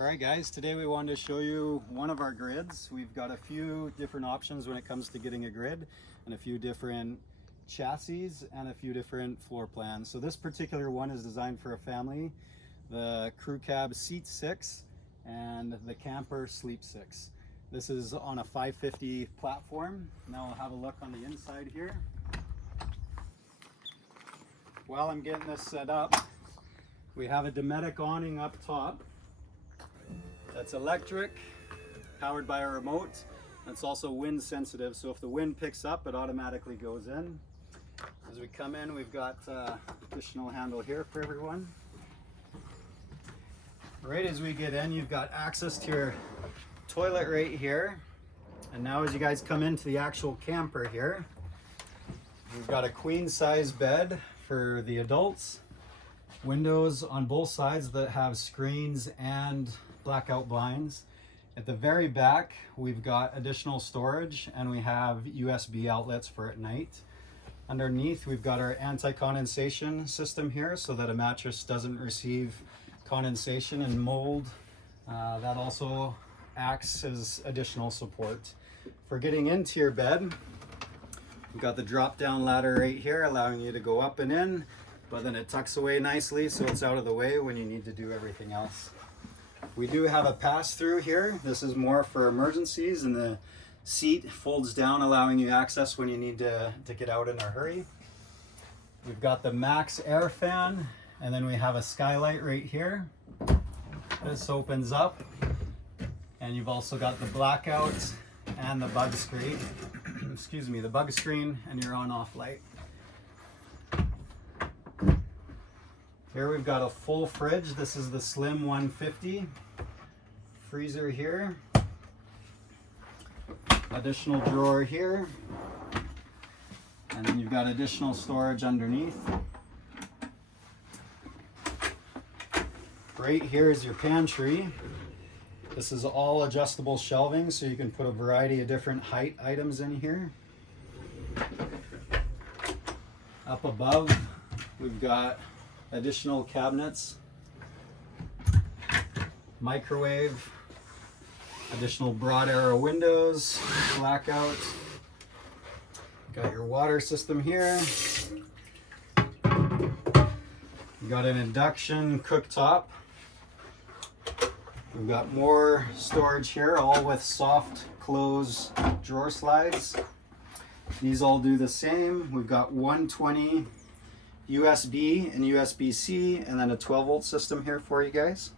All right guys, today we wanted to show you one of our grids. We've got a few different options when it comes to getting a grid and a few different chassis and a few different floor plans. So this particular one is designed for a family. The crew cab seats 6 and the camper sleeps 6. This is on a 550 platform. Now I'll have a look on the inside here. While I'm getting this set up, we have a Dometic awning up top. That's electric, powered by a remote. It's also wind sensitive, so if the wind picks up, it automatically goes in. As we come in, we've got additional handle here for everyone. Right as we get in, you've got access to your toilet right here. And now as you guys come into the actual camper here, we've got a queen size bed for the adults. Windows on both sides that have screens and blackout blinds. At the very back, we've got additional storage and we have USB outlets for at night. Underneath, we've got our anti-condensation system here so that a mattress doesn't receive condensation and mold. That also acts as additional support. For getting into your bed, we've got the drop-down ladder right here allowing you to go up and in, but then it tucks away nicely so it's out of the way when you need to do everything else. We do have a pass-through here. This is more for emergencies, and the seat folds down, allowing you access when you need to get out in a hurry. We've got the max air fan, and then we have a skylight right here. This opens up, and you've also got the blackout and the bug screen. Excuse me, the bug screen and your on-off light. Here we've got a full fridge. This is the Slim 150. Freezer here. Additional drawer here. And then you've got additional storage underneath. Right here is your pantry. This is all adjustable shelving, so you can put a variety of different height items in here. Up above, we've got additional cabinets, microwave, additional broad arrow windows, blackout. Got your water system here. You got an induction cooktop. We've got more storage here, all with soft close drawer slides. These all do the same. We've got 120 USB and USB-C, and then a 12-volt system here for you guys.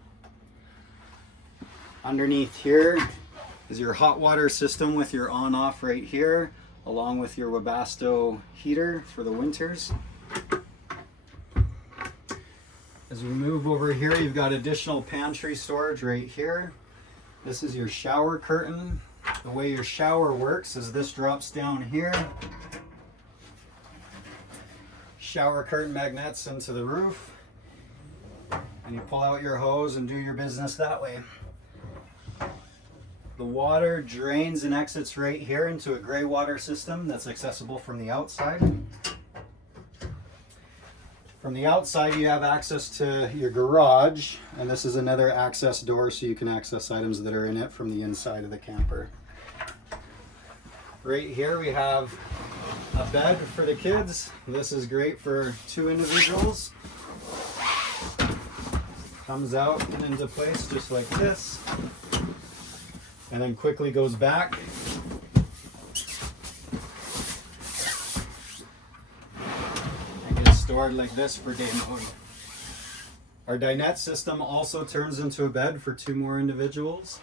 Underneath here is your hot water system with your on-off right here, along with your Webasto heater for the winters. As we move over here, you've got additional pantry storage right here. This is your shower curtain. The way your shower works is this drops down here. Shower curtain magnets into the roof, and you pull out your hose and do your business that way. The water drains and exits right here into a gray water system that's accessible from the outside. From the outside, you have access to your garage, and this is another access door so you can access items that are in it from the inside of the camper. Right here we have a bed for the kids. This is great for 2 individuals. Comes out and into place just like this, and then quickly goes back. And gets stored like this for day mode. Our dinette system also turns into a bed for 2 more individuals.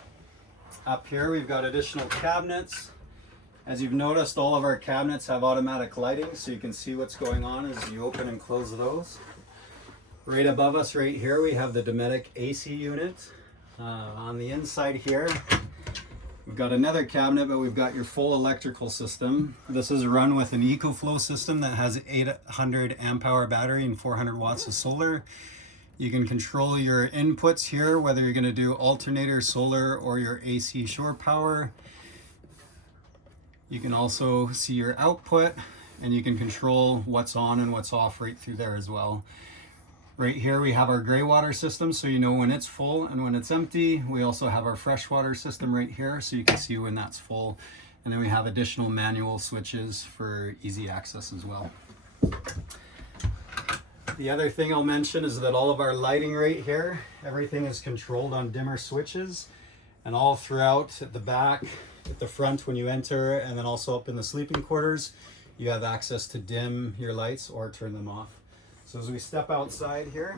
Up here we've got additional cabinets. As you've noticed, all of our cabinets have automatic lighting, so you can see what's going on as you open and close those. Right above us right here, we have the Dometic AC unit. On the inside here, we've got another cabinet, but we've got your full electrical system. This is run with an EcoFlow system that has 800 amp hour battery and 400 watts of solar. You can control your inputs here, whether you're going to do alternator, solar, or your AC shore power. You can also see your output, and you can control what's on and what's off right through there as well. Right here we have our gray water system, so you know when it's full and when it's empty. We also have our fresh water system right here, so you can see when that's full. And then we have additional manual switches for easy access as well. The other thing I'll mention is that all of our lighting right here, everything is controlled on dimmer switches, and all throughout at the back, at the front when you enter, and then also up in the sleeping quarters, you have access to dim your lights or turn them off. So as we step outside here,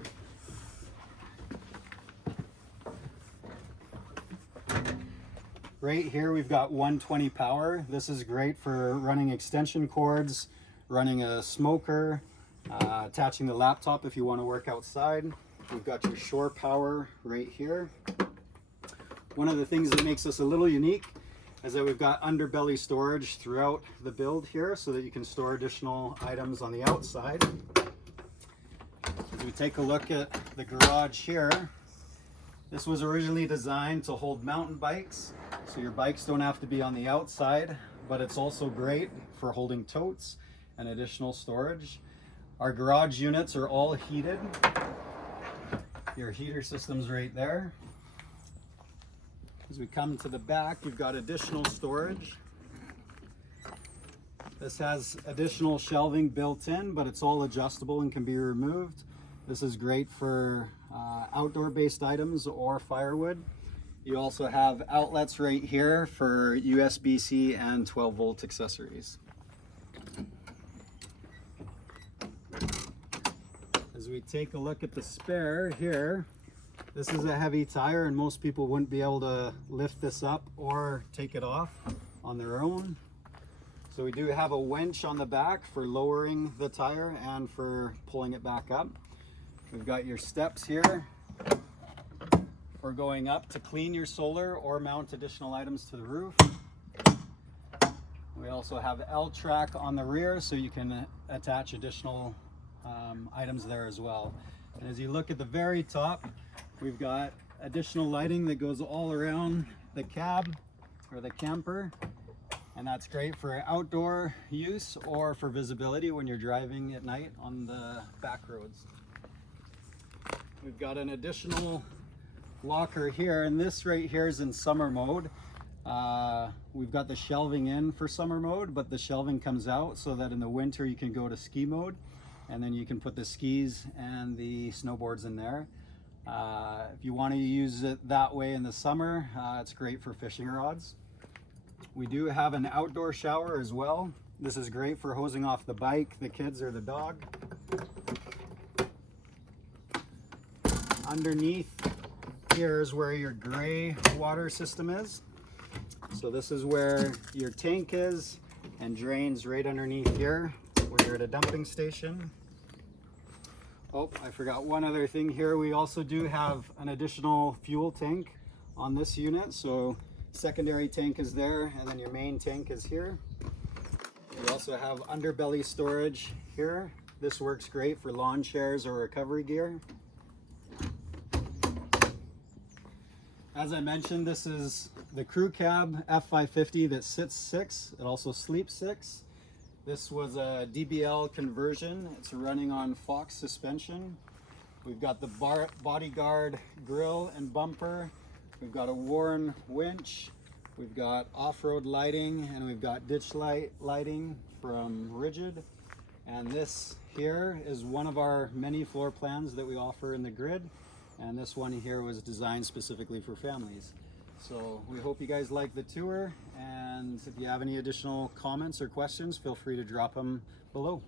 right here we've got 120 power. This is great for running extension cords, running a smoker, attaching the laptop if you want to work outside. We've got your shore power right here. One of the things that makes us a little unique is that we've got underbelly storage throughout the build here so that you can store additional items on the outside. As we take a look at the garage here, this was originally designed to hold mountain bikes, so your bikes don't have to be on the outside, but it's also great for holding totes and additional storage. Our garage units are all heated. Your heater system's right there. As we come to the back, you've got additional storage. This has additional shelving built in, but it's all adjustable and can be removed. This is great for outdoor-based items or firewood. You also have outlets right here for USB-C and 12-volt accessories. As we take a look at the spare here, this is a heavy tire and most people wouldn't be able to lift this up or take it off on their own. So we do have a winch on the back for lowering the tire and for pulling it back up. We've got your steps here for going up to clean your solar or mount additional items to the roof. We also have L-track on the rear so you can attach additional items there as well. And as you look at the very top, we've got additional lighting that goes all around the cab or the camper, and that's great for outdoor use or for visibility when you're driving at night on the back roads. We've got an additional locker here, and this right here is in summer mode. We've got the shelving in for summer mode, but the shelving comes out so that in the winter you can go to ski mode, and then you can put the skis and the snowboards in there. If you want to use it that way in the summer, it's great for fishing rods. We do have an outdoor shower as well. This is great for hosing off the bike, the kids, or the dog. Underneath here is where your gray water system is. So this is where your tank is and drains right underneath here where you're at a dumping station. Oh, I forgot one other thing here. We also do have an additional fuel tank on this unit. So secondary tank is there and then your main tank is here. We also have underbelly storage here. This works great for lawn chairs or recovery gear. As I mentioned, this is the crew cab F550 that sits 6. It also sleeps 6. This was a DBL conversion. It's running on Fox suspension. We've got the bodyguard grill and bumper. We've got a Warren winch. We've got off-road lighting, and we've got ditch lighting from Rigid. And this here is one of our many floor plans that we offer in the grid. And this one here was designed specifically for families. So we hope you guys like the tour, and if you have any additional comments or questions, feel free to drop them below.